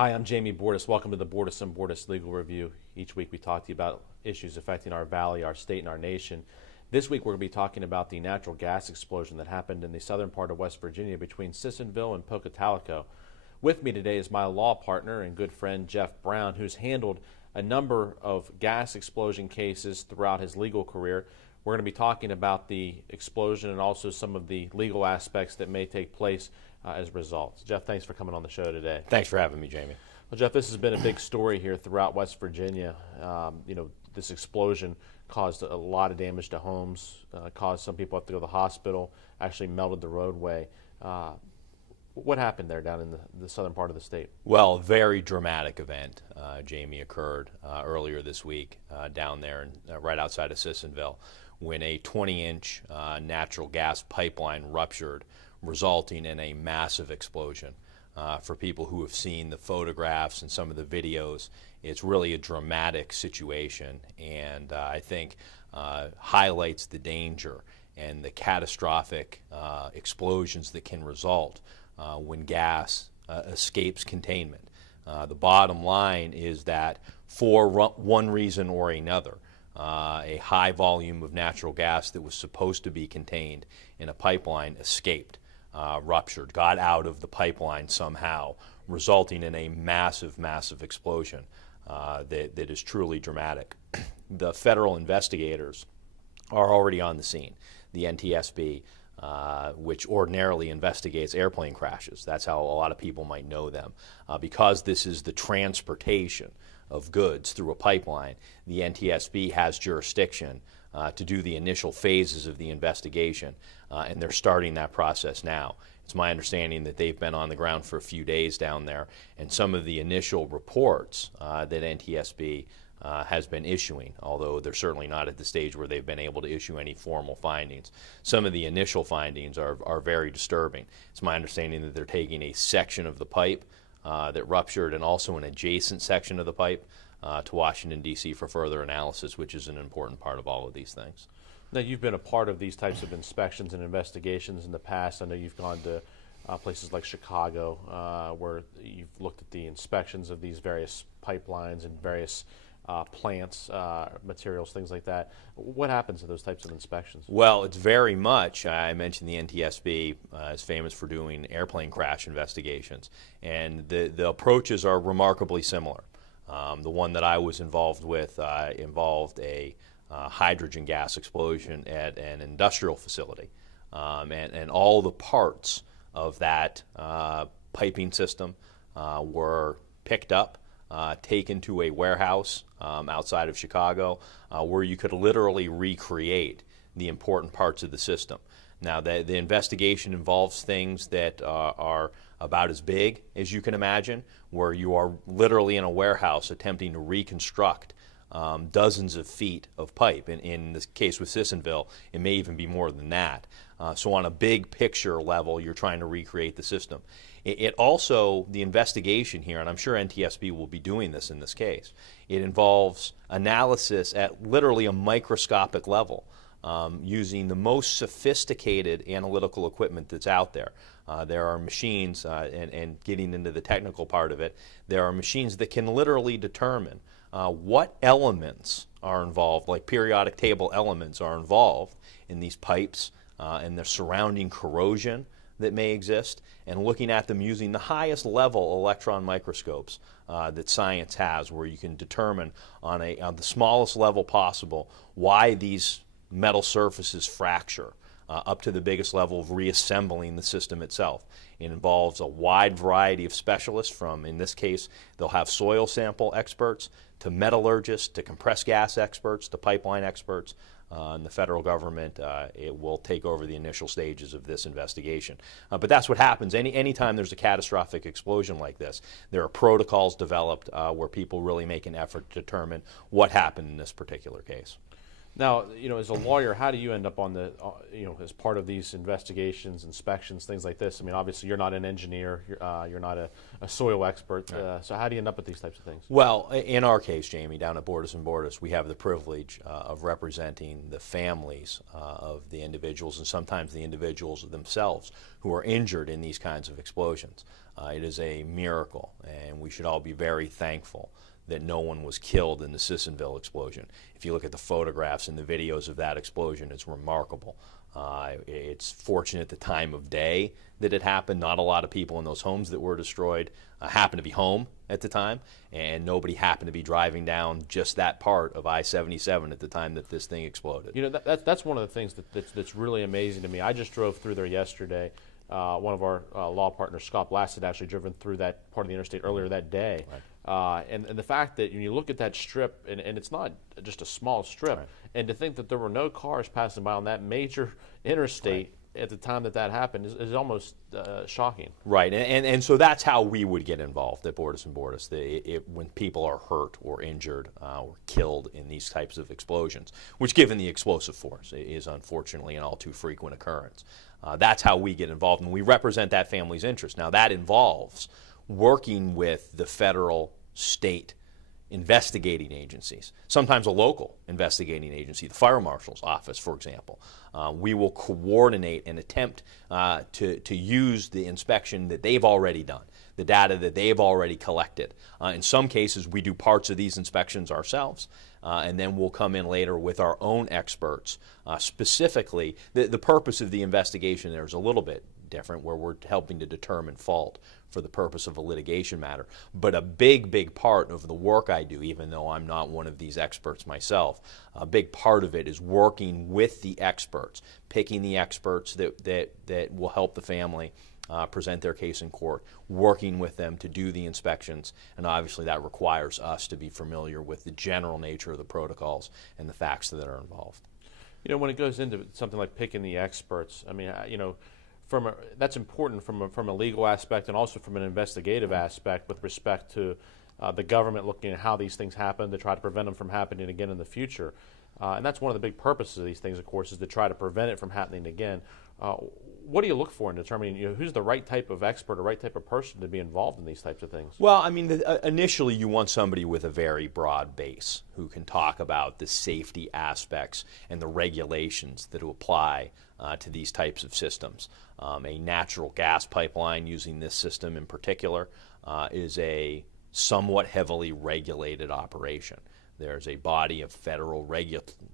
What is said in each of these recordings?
Hi, I'm Jamie Bordas. Welcome to the Bordas and Bordas Legal Review. Each week we talk to you about issues affecting our valley, our state, and our nation. This week we're going to be talking about the natural gas explosion that happened in the southern part of West Virginia between Sissonville and Pocatalico. With me today is my law partner and good friend Jeff Brown, who's handled a number of gas explosion cases throughout his legal career. We're going to be talking about the explosion and also some of the legal aspects that may take place as a result. Jeff, thanks for coming on the show today. Thanks for having me, Jamie. Well, Jeff, this has been a big story here throughout West Virginia. This explosion caused a lot of damage to homes, caused some people to have to go to the hospital, actually melted the roadway. What happened there down in the southern part of the state? Well, a very dramatic event, Jamie, occurred earlier this week down there right outside of Sissonville when a 20-inch natural gas pipeline ruptured, resulting in a massive explosion. For people who have seen the photographs and some of the videos, it's really a dramatic situation, and I think highlights the danger and the catastrophic explosions that can result when gas escapes containment. The bottom line is that for one reason or another, a high volume of natural gas that was supposed to be contained in a pipeline escaped, ruptured, got out of the pipeline somehow, resulting in a massive, massive explosion that is truly dramatic. The federal investigators are already on the scene. The NTSB, which ordinarily investigates airplane crashes. That's how a lot of people might know them. Because this is the transportation of goods through a pipeline, the NTSB has jurisdiction to do the initial phases of the investigation, and they're starting that process now. It's my understanding that they've been on the ground for a few days down there, and some of the initial reports that NTSB has been issuing, although they're certainly not at the stage where they've been able to issue any formal findings. Some of the initial findings are very disturbing. It's my understanding that they're taking a section of the pipe that ruptured and also an adjacent section of the pipe to Washington, D.C. for further analysis, which is an important part of all of these things. Now, you've been a part of these types of inspections and investigations in the past. I know you've gone to places like Chicago where you've looked at the inspections of these various pipelines and various plants, materials, things like that. What happens to those types of inspections? Well, it's very much, I mentioned the NTSB is famous for doing airplane crash investigations, and the approaches are remarkably similar. The one that I was involved with involved a hydrogen gas explosion at an industrial facility, and all the parts of that piping system were picked up, taken to a warehouse outside of Chicago where you could literally recreate the important parts of the system. Now, the investigation involves things that are about as big as you can imagine, where you are literally in a warehouse attempting to reconstruct dozens of feet of pipe. In this case with Sissonville, it may even be more than that. So on a big picture level, you're trying to recreate the system. It also, the investigation here, and I'm sure NTSB will be doing this in this case, it involves analysis at literally a microscopic level using the most sophisticated analytical equipment that's out there. There are machines, and getting into the technical part of it, there are machines that can literally determine what elements are involved, like periodic table elements are involved in these pipes and the surrounding corrosion that may exist, and looking at them using the highest level electron microscopes that science has, where you can determine on the smallest level possible why these metal surfaces fracture, up to the biggest level of reassembling the system itself. It involves a wide variety of specialists from, in this case, they'll have soil sample experts, to metallurgists, to compressed gas experts, to pipeline experts. And the federal government, it will take over the initial stages of this investigation. But that's what happens. Anytime there's a catastrophic explosion like this, there are protocols developed where people really make an effort to determine what happened in this particular case. Now, as a lawyer, how do you end up on the, as part of these investigations, inspections, things like this? I mean, obviously, you're not an engineer, you're not a soil expert. Right. So how do you end up with these types of things? Well, in our case, Jamie, down at Bordas and Bordas, we have the privilege of representing the families of the individuals, and sometimes the individuals themselves who are injured in these kinds of explosions. It is a miracle, and and we should all be very thankful that no one was killed in the Sissonville explosion. If you look at the photographs and the videos of that explosion, it's remarkable. It's fortunate the time of day that it happened. Not a lot of people in those homes that were destroyed happened to be home at the time, and nobody happened to be driving down just that part of I-77 at the time that this thing exploded. You know, that's one of the things that's really amazing to me. I just drove through there yesterday. One of our law partners, Scott Blass, had actually driven through that part of the interstate earlier that day. Right. And the fact that when you look at that strip, and it's not just a small strip, right, and to think that there were no cars passing by on that major interstate right at the time that happened is almost shocking. Right, and so that's how we would get involved at Bordas and Bordas. When people are hurt or injured or killed in these types of explosions, which given the explosive force is unfortunately an all too frequent occurrence. That's how we get involved, and we represent that family's interest. Now that involves working with the federal, state investigating agencies, sometimes a local investigating agency, the fire marshal's office, for example. We will coordinate and attempt to use the inspection that they've already done, the data that they've already collected. In some cases, we do parts of these inspections ourselves, and then we'll come in later with our own experts. Specifically, the purpose of the investigation there is a little bit different, where we're helping to determine fault for the purpose of a litigation matter. But a big part of the work I do, even though I'm not one of these experts myself, a big part of it is working with the experts, picking the experts that will help the family present their case in court, working with them to do the inspections, and obviously that requires us to be familiar with the general nature of the protocols and the facts that are involved. You know, when it goes into something like picking the experts, I mean, you know, that's important from a legal aspect and also from an investigative aspect with respect to the government looking at how these things happen to try to prevent them from happening again in the future. And that's one of the big purposes of these things, of course, is to try to prevent it from happening again. What do you look for in determining who's the right type of expert or right type of person to be involved in these types of things? Well, I mean, initially you want somebody with a very broad base who can talk about the safety aspects and the regulations that will apply to these types of systems. A natural gas pipeline using this system in particular is a somewhat heavily regulated operation. There's a body of federal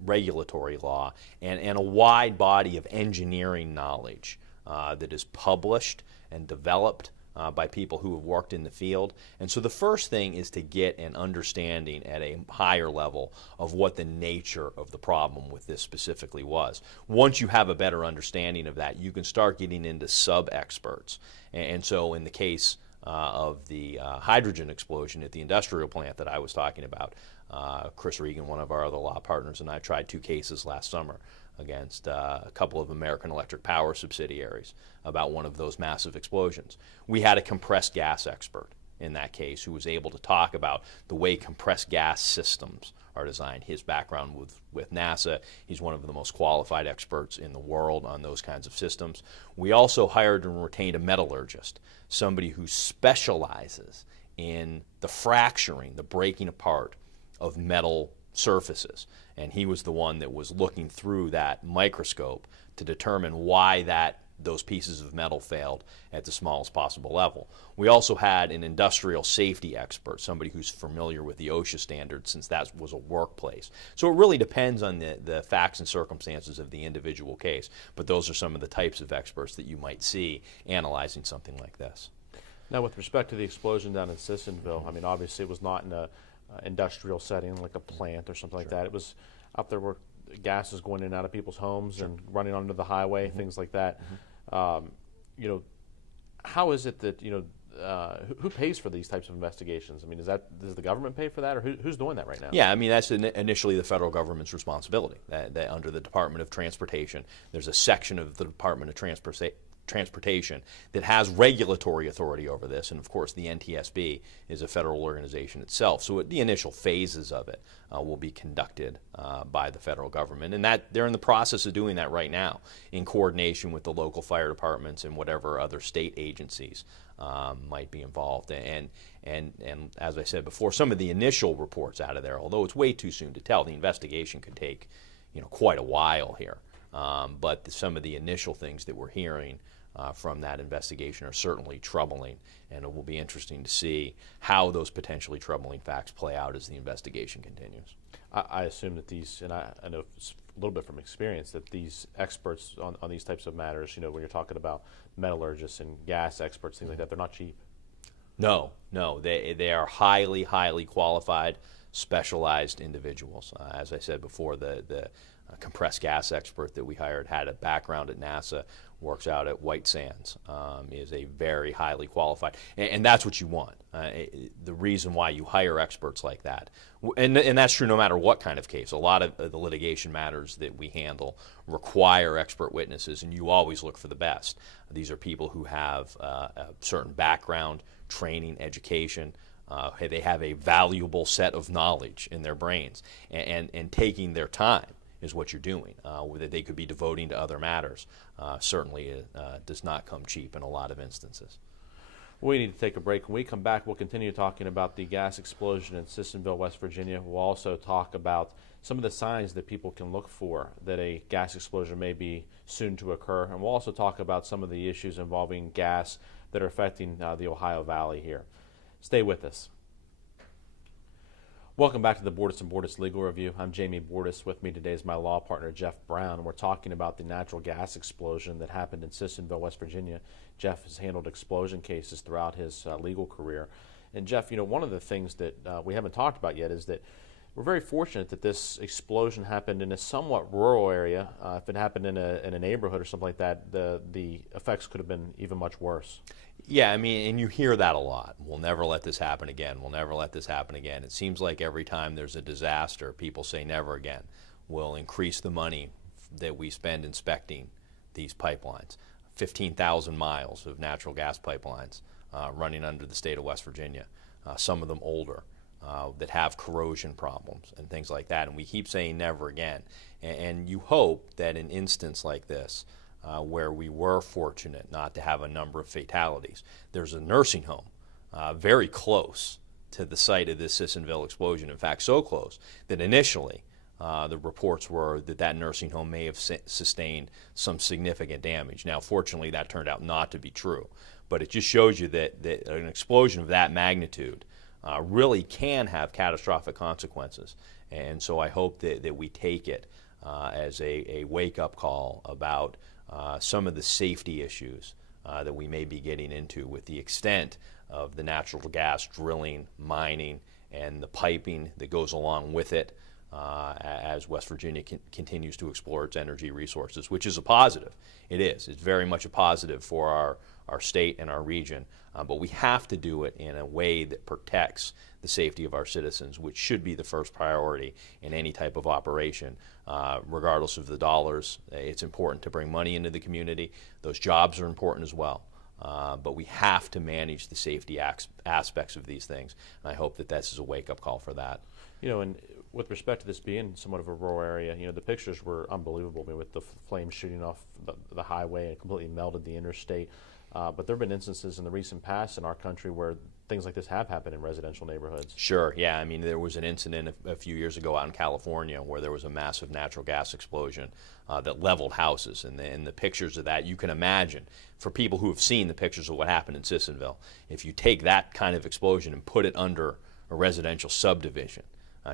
regulatory law and a wide body of engineering knowledge that is published and developed by people who have worked in the field. And so the first thing is to get an understanding at a higher level of what the nature of the problem with this specifically was. Once you have a better understanding of that, you can start getting into sub-experts. And so in the case of the hydrogen explosion at the industrial plant that I was talking about, Chris Regan, one of our other law partners, and I tried 2 cases last summer against a couple of American Electric Power subsidiaries about one of those massive explosions. We had a compressed gas expert in that case who was able to talk about the way compressed gas systems are designed. His background with NASA, he's one of the most qualified experts in the world on those kinds of systems. We also hired and retained a metallurgist, somebody who specializes in the fracturing, the breaking apart of metal surfaces. And he was the one that was looking through that microscope to determine why those pieces of metal failed at the smallest possible level. We also had an industrial safety expert, somebody who's familiar with the OSHA standards since that was a workplace. So it really depends on the facts and circumstances of the individual case, but those are some of the types of experts that you might see analyzing something like this. Now, with respect to the explosion down in Sissonville, I mean, obviously it was not in a industrial setting like a plant or something like that. It was out there where gas is going in and out of people's homes and running onto the highway, things like that. You know, how is it that, who pays for these types of investigations? I mean, does the government pay for that, or who's doing that right now? Yeah, I mean, that's initially the federal government's responsibility. That under the Department of Transportation, there's a section of the Department of Transportation that has regulatory authority over this, and of course the NTSB is a federal organization itself. So the initial phases of it will be conducted by the federal government, and that they're in the process of doing that right now in coordination with the local fire departments and whatever other state agencies might be involved. And as I said before, some of the initial reports out of there, although it's way too soon to tell, the investigation could take quite a while here. But some of the initial things that we're hearing from that investigation are certainly troubling, and it will be interesting to see how those potentially troubling facts play out as the investigation continues. I assume that these, and I know a little bit from experience, that these experts on these types of matters, when you're talking about metallurgists and gas experts, things like that, they're not cheap. No, they are highly, highly qualified, specialized individuals. As I said before, the compressed gas expert that we hired had a background at NASA, works out at White Sands, is a very highly qualified, and that's what you want. The reason why you hire experts like that, and that's true no matter what kind of case. A lot of the litigation matters that we handle require expert witnesses, and you always look for the best. These are people who have a certain background, training, education. They have a valuable set of knowledge in their brains, and taking their time is what you're doing, that they could be devoting to other matters, certainly does not come cheap in a lot of instances. We need to take a break. When we come back, we'll continue talking about the gas explosion in Sissonville, West Virginia. We'll also talk about some of the signs that people can look for that a gas explosion may be soon to occur. And we'll also talk about some of the issues involving gas that are affecting the Ohio Valley here. Stay with us. Welcome back to the Bordas and Bordas Legal Review. I'm Jamie Bordas. With me today is my law partner, Jeff Brown. We're talking about the natural gas explosion that happened in Sissonville, West Virginia. Jeff has handled explosion cases throughout his legal career. And Jeff, one of the things that we haven't talked about yet is that we're very fortunate that this explosion happened in a somewhat rural area. If it happened in a neighborhood or something like that, the effects could have been even much worse. Yeah, and you hear that a lot. We'll never let this happen again. We'll never let this happen again. It seems like every time there's a disaster, people say never again. We'll increase the money that we spend inspecting these pipelines. 15,000 miles of natural gas pipelines running under the state of West Virginia, some of them older, that have corrosion problems and things like that. And we keep saying never again. And you hope that an instance like this, where we were fortunate not to have a number of fatalities. There's a nursing home very close to the site of this Sissonville explosion. In fact, so close that initially the reports were that nursing home may have sustained some significant damage. Now, fortunately, that turned out not to be true. But it just shows you that an explosion of that magnitude really can have catastrophic consequences. And so I hope that we take it as a wake-up call about some of the safety issues that we may be getting into with the extent of the natural gas drilling, mining, and the piping that goes along with it as West Virginia continues to explore its energy resources, which is a positive. It is. It's very much a positive for our state and our region, but we have to do it in a way that protects the safety of our citizens, which should be the first priority in any type of operation. Regardless of the dollars, it's important to bring money into the community. Those jobs are important as well. But we have to manage the safety aspects of these things. And I hope that this is a wake-up call for that. And with respect to this being somewhat of a rural area, the pictures were unbelievable. With the flames shooting off the highway and completely melted the interstate. But there have been instances in the recent past in our country where things like this have happened in residential neighborhoods. Sure, yeah. There was an incident a few years ago out in California where there was a massive natural gas explosion that leveled houses. And the pictures of that, you can imagine, for people who have seen the pictures of what happened in Sissonville, if you take that kind of explosion and put it under a residential subdivision,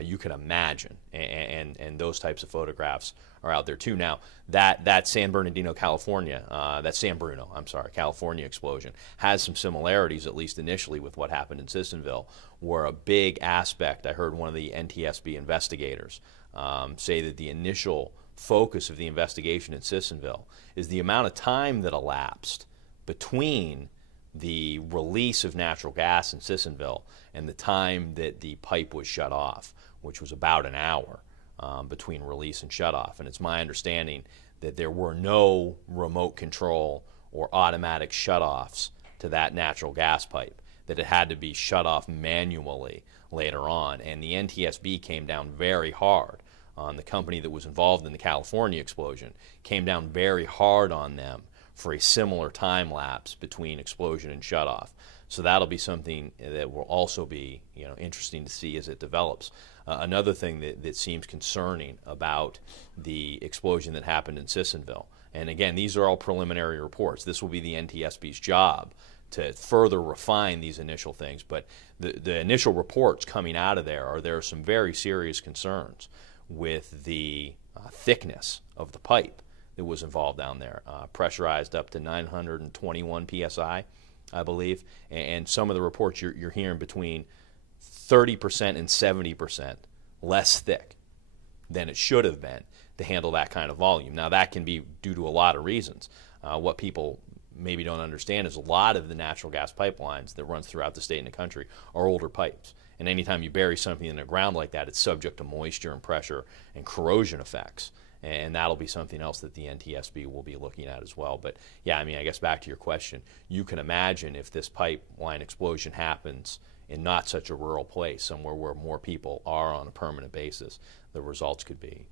you can imagine, and those types of photographs are out there too. Now, that San Bernardino, California, California explosion has some similarities, at least initially, with what happened in Sissonville, where a big aspect, I heard one of the NTSB investigators say that the initial focus of the investigation in Sissonville is the amount of time that elapsed between the release of natural gas in Sissonville and the time that the pipe was shut off, which was about an hour between release and shut off. And it's my understanding that there were no remote control or automatic shutoffs to that natural gas pipe, that it had to be shut off manually later on. And the NTSB came down very hard on the company that was involved in the California explosion, came down very hard on them for a similar time lapse between explosion and shutoff. So that'll be something that will also be interesting to see as it develops. Another thing that seems concerning about the explosion that happened in Sissonville, and again, these are all preliminary reports. This will be the NTSB's job to further refine these initial things. But the initial reports coming out of there are some very serious concerns with the thickness of the pipe that was involved down there, pressurized up to 921 psi, I believe. And some of the reports you're hearing between 30% and 70% less thick than it should have been to handle that kind of volume. Now, that can be due to a lot of reasons. What people maybe don't understand is a lot of the natural gas pipelines that runs throughout the state and the country are older pipes. And anytime you bury something in the ground like that, it's subject to moisture and pressure and corrosion effects. And that'll be something else that the NTSB will be looking at as well. But yeah, I mean, I guess back to your question, you can imagine if this pipeline explosion happens in not such a rural place, somewhere where more people are on a permanent basis, the results could be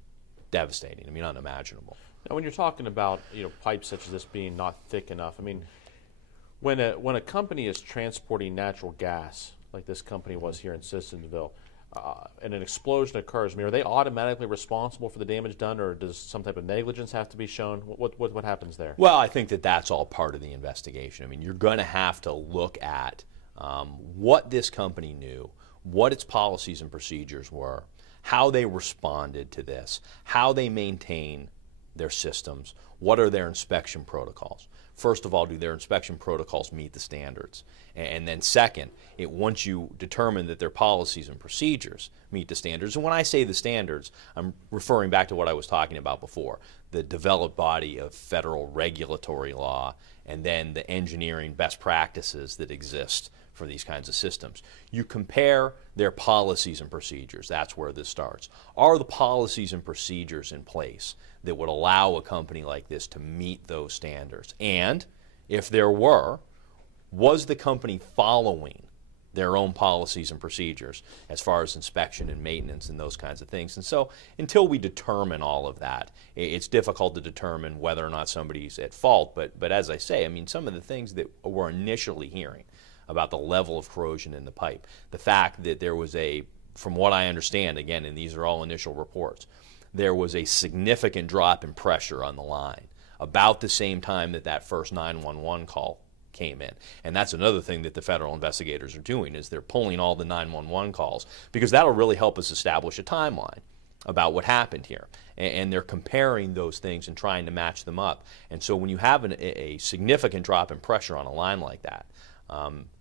devastating. I mean, unimaginable. Now, when you're talking about pipes such as this being not thick enough, I mean, when a company is transporting natural gas, like this company was here in Sissonville, and an explosion occurs, I mean, are they automatically responsible for the damage done, or does some type of negligence have to be shown? What happens there? Well, I think that's all part of the investigation. I mean, you're going to have to look at what this company knew, what its policies and procedures were, how they responded to this, how they maintain their systems, what are their inspection protocols. First of all, do their inspection protocols meet the standards? And then second, once you determine that their policies and procedures meet the standards, and when I say the standards, I'm referring back to what I was talking about before, the developed body of federal regulatory law and then the engineering best practices that exist for these kinds of systems. You compare their policies and procedures. That's where this starts. Are the policies and procedures in place that would allow a company like this to meet those standards? And if there were, was the company following their own policies and procedures as far as inspection and maintenance and those kinds of things? And so until we determine all of that, it's difficult to determine whether or not somebody's at fault. But as I say, I mean, some of the things that we're initially hearing about the level of corrosion in the pipe, the fact that there was from what I understand, again, and these are all initial reports, there was a significant drop in pressure on the line about the same time that first 911 call came in. And that's another thing that the federal investigators are doing, is they're pulling all the 911 calls, because that'll really help us establish a timeline about what happened here. And they're comparing those things and trying to match them up. And so when you have a significant drop in pressure on a line like that,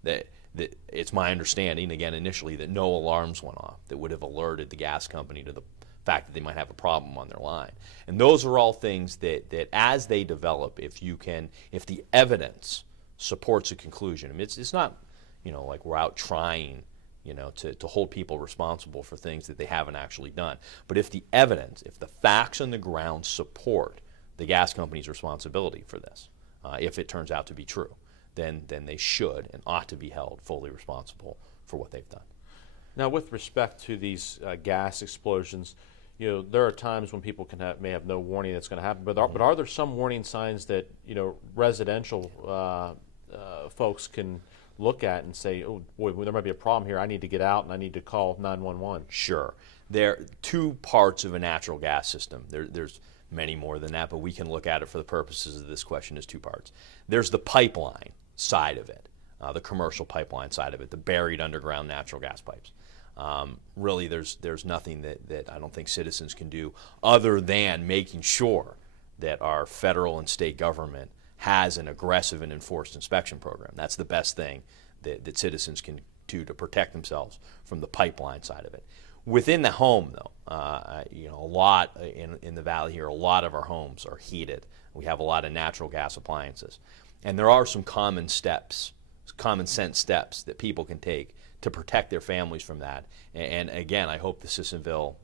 that it's my understanding, again, initially, that no alarms went off that would have alerted the gas company to the fact that they might have a problem on their line. And those are all things that as they develop, if the evidence supports a conclusion, I mean, it's not, like we're out trying, to hold people responsible for things that they haven't actually done. But if the evidence, if the facts on the ground support the gas company's responsibility for this, if it turns out to be true, then they should and ought to be held fully responsible for what they've done. Now, with respect to these gas explosions, there are times when people may have no warning that's going to happen. But are there some warning signs that residential folks can look at and say, oh boy, there might be a problem here. I need to get out and I need to call 911. Sure. There are two parts of a natural gas system. There's many more than that, but we can look at it for the purposes of this question as two parts. There's the pipeline side of it, the commercial pipeline side of it, the buried underground natural gas pipes. Really, there's nothing that I don't think citizens can do other than making sure that our federal and state government has an aggressive and enforced inspection program. That's the best thing that citizens can do to protect themselves from the pipeline side of it. Within the home, though, a lot in the valley here, a lot of our homes are heated. We have a lot of natural gas appliances. And there are some common sense steps that people can take to protect their families from that. And again, I hope the Sissonville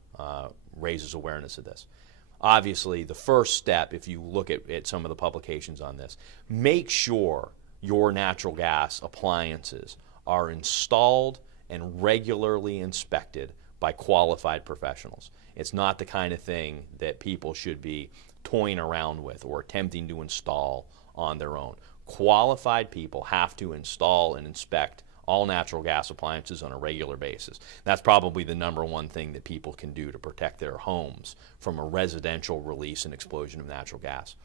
raises awareness of this. Obviously, the first step, if you look at some of the publications on this, make sure your natural gas appliances are installed and regularly inspected by qualified professionals. It's not the kind of thing that people should be toying around with or attempting to install on their own. Qualified people have to install and inspect all natural gas appliances on a regular basis. That's probably the number one thing that people can do to protect their homes from a residential release and explosion of natural gas.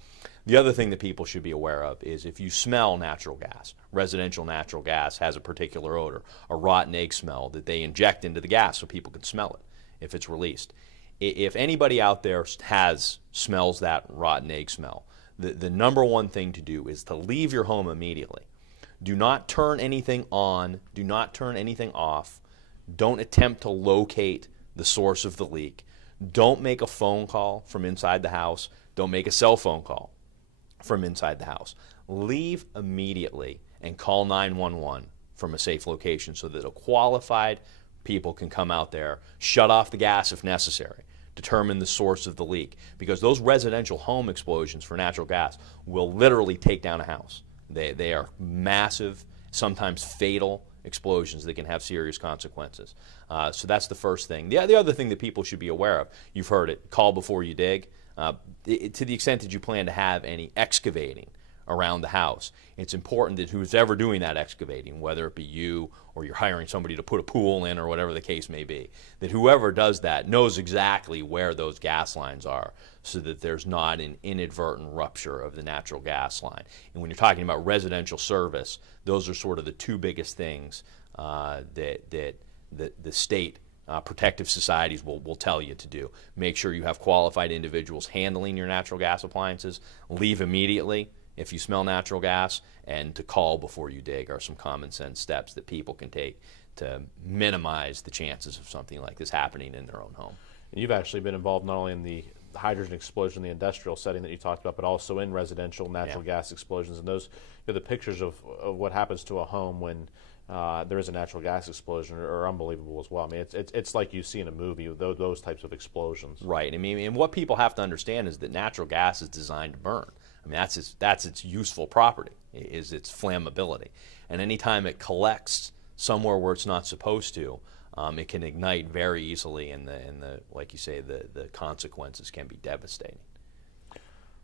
The other thing that people should be aware of is if you smell natural gas, residential natural gas has a particular odor, a rotten egg smell that they inject into the gas so people can smell it if it's released. If anybody out there smells that rotten egg smell, the number one thing to do is to leave your home immediately. Do not turn anything on. Do not turn anything off. Don't attempt to locate the source of the leak. Don't make a phone call from inside the house. Don't make a cell phone call from inside the house. Leave immediately and call 911 from a safe location so that a qualified people can come out there, shut off the gas if necessary, determine the source of the leak, because those residential home explosions for natural gas will literally take down a house. They are massive, sometimes fatal explosions that can have serious consequences. So that's the first thing. The other thing that people should be aware of, you've heard it, call before you dig. To the extent that you plan to have any excavating around the house, it's important that who's ever doing that excavating, whether it be you or you're hiring somebody to put a pool in or whatever the case may be, that whoever does that knows exactly where those gas lines are so that there's not an inadvertent rupture of the natural gas line. And when you're talking about residential service, those are sort of the two biggest things that the state protective societies will tell you to do. Make sure you have qualified individuals handling your natural gas appliances. Leave immediately if you smell natural gas, and to call before you dig are some common sense steps that people can take to minimize the chances of something like this happening in their own home. You've actually been involved not only in the hydrogen explosion, the industrial setting that you talked about, but also in residential natural gas explosions. And those, the pictures of what happens to a home when there is a natural gas explosion are unbelievable as well. I mean, it's like you see in a movie, those types of explosions. Right. I mean, and what people have to understand is that natural gas is designed to burn. I mean, that's its useful property, is its flammability. And anytime it collects somewhere where it's not supposed to, it can ignite very easily, and the like you say, the consequences can be devastating.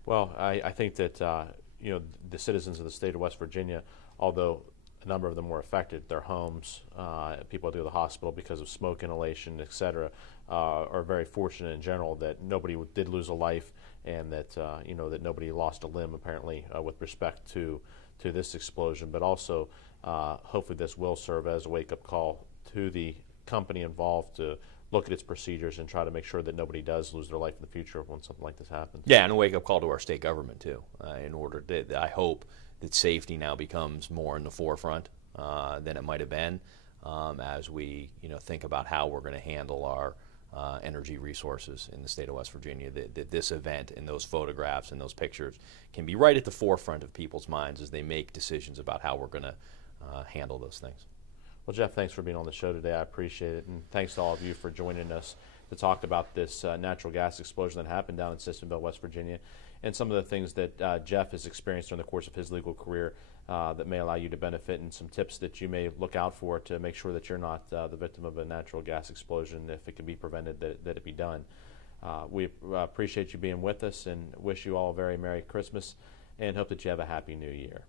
Well, I think that the citizens of the state of West Virginia, although a number of them were affected, their homes, people go to the hospital because of smoke inhalation, et cetera, are very fortunate in general that nobody did lose a life, and that that nobody lost a limb apparently with respect to this explosion. But also, hopefully, this will serve as a wake-up call to the company involved to look at its procedures and try to make sure that nobody does lose their life in the future when something like this happens. Yeah, and a wake-up call to our state government too. In order to, I hope that safety now becomes more in the forefront than it might have been as we think about how we're going to handle our energy resources in the state of West Virginia. That this event and those photographs and those pictures can be right at the forefront of people's minds as they make decisions about how we're going to handle those things. Well, Jeff, thanks for being on the show today. I appreciate it, and thanks to all of you for joining us to talk about this natural gas explosion that happened down in Sissonville, West Virginia, and some of the things that Jeff has experienced during the course of his legal career that may allow you to benefit, and some tips that you may look out for to make sure that you're not the victim of a natural gas explosion. If it can be prevented, that it be done. We appreciate you being with us and wish you all a very Merry Christmas and hope that you have a Happy New Year.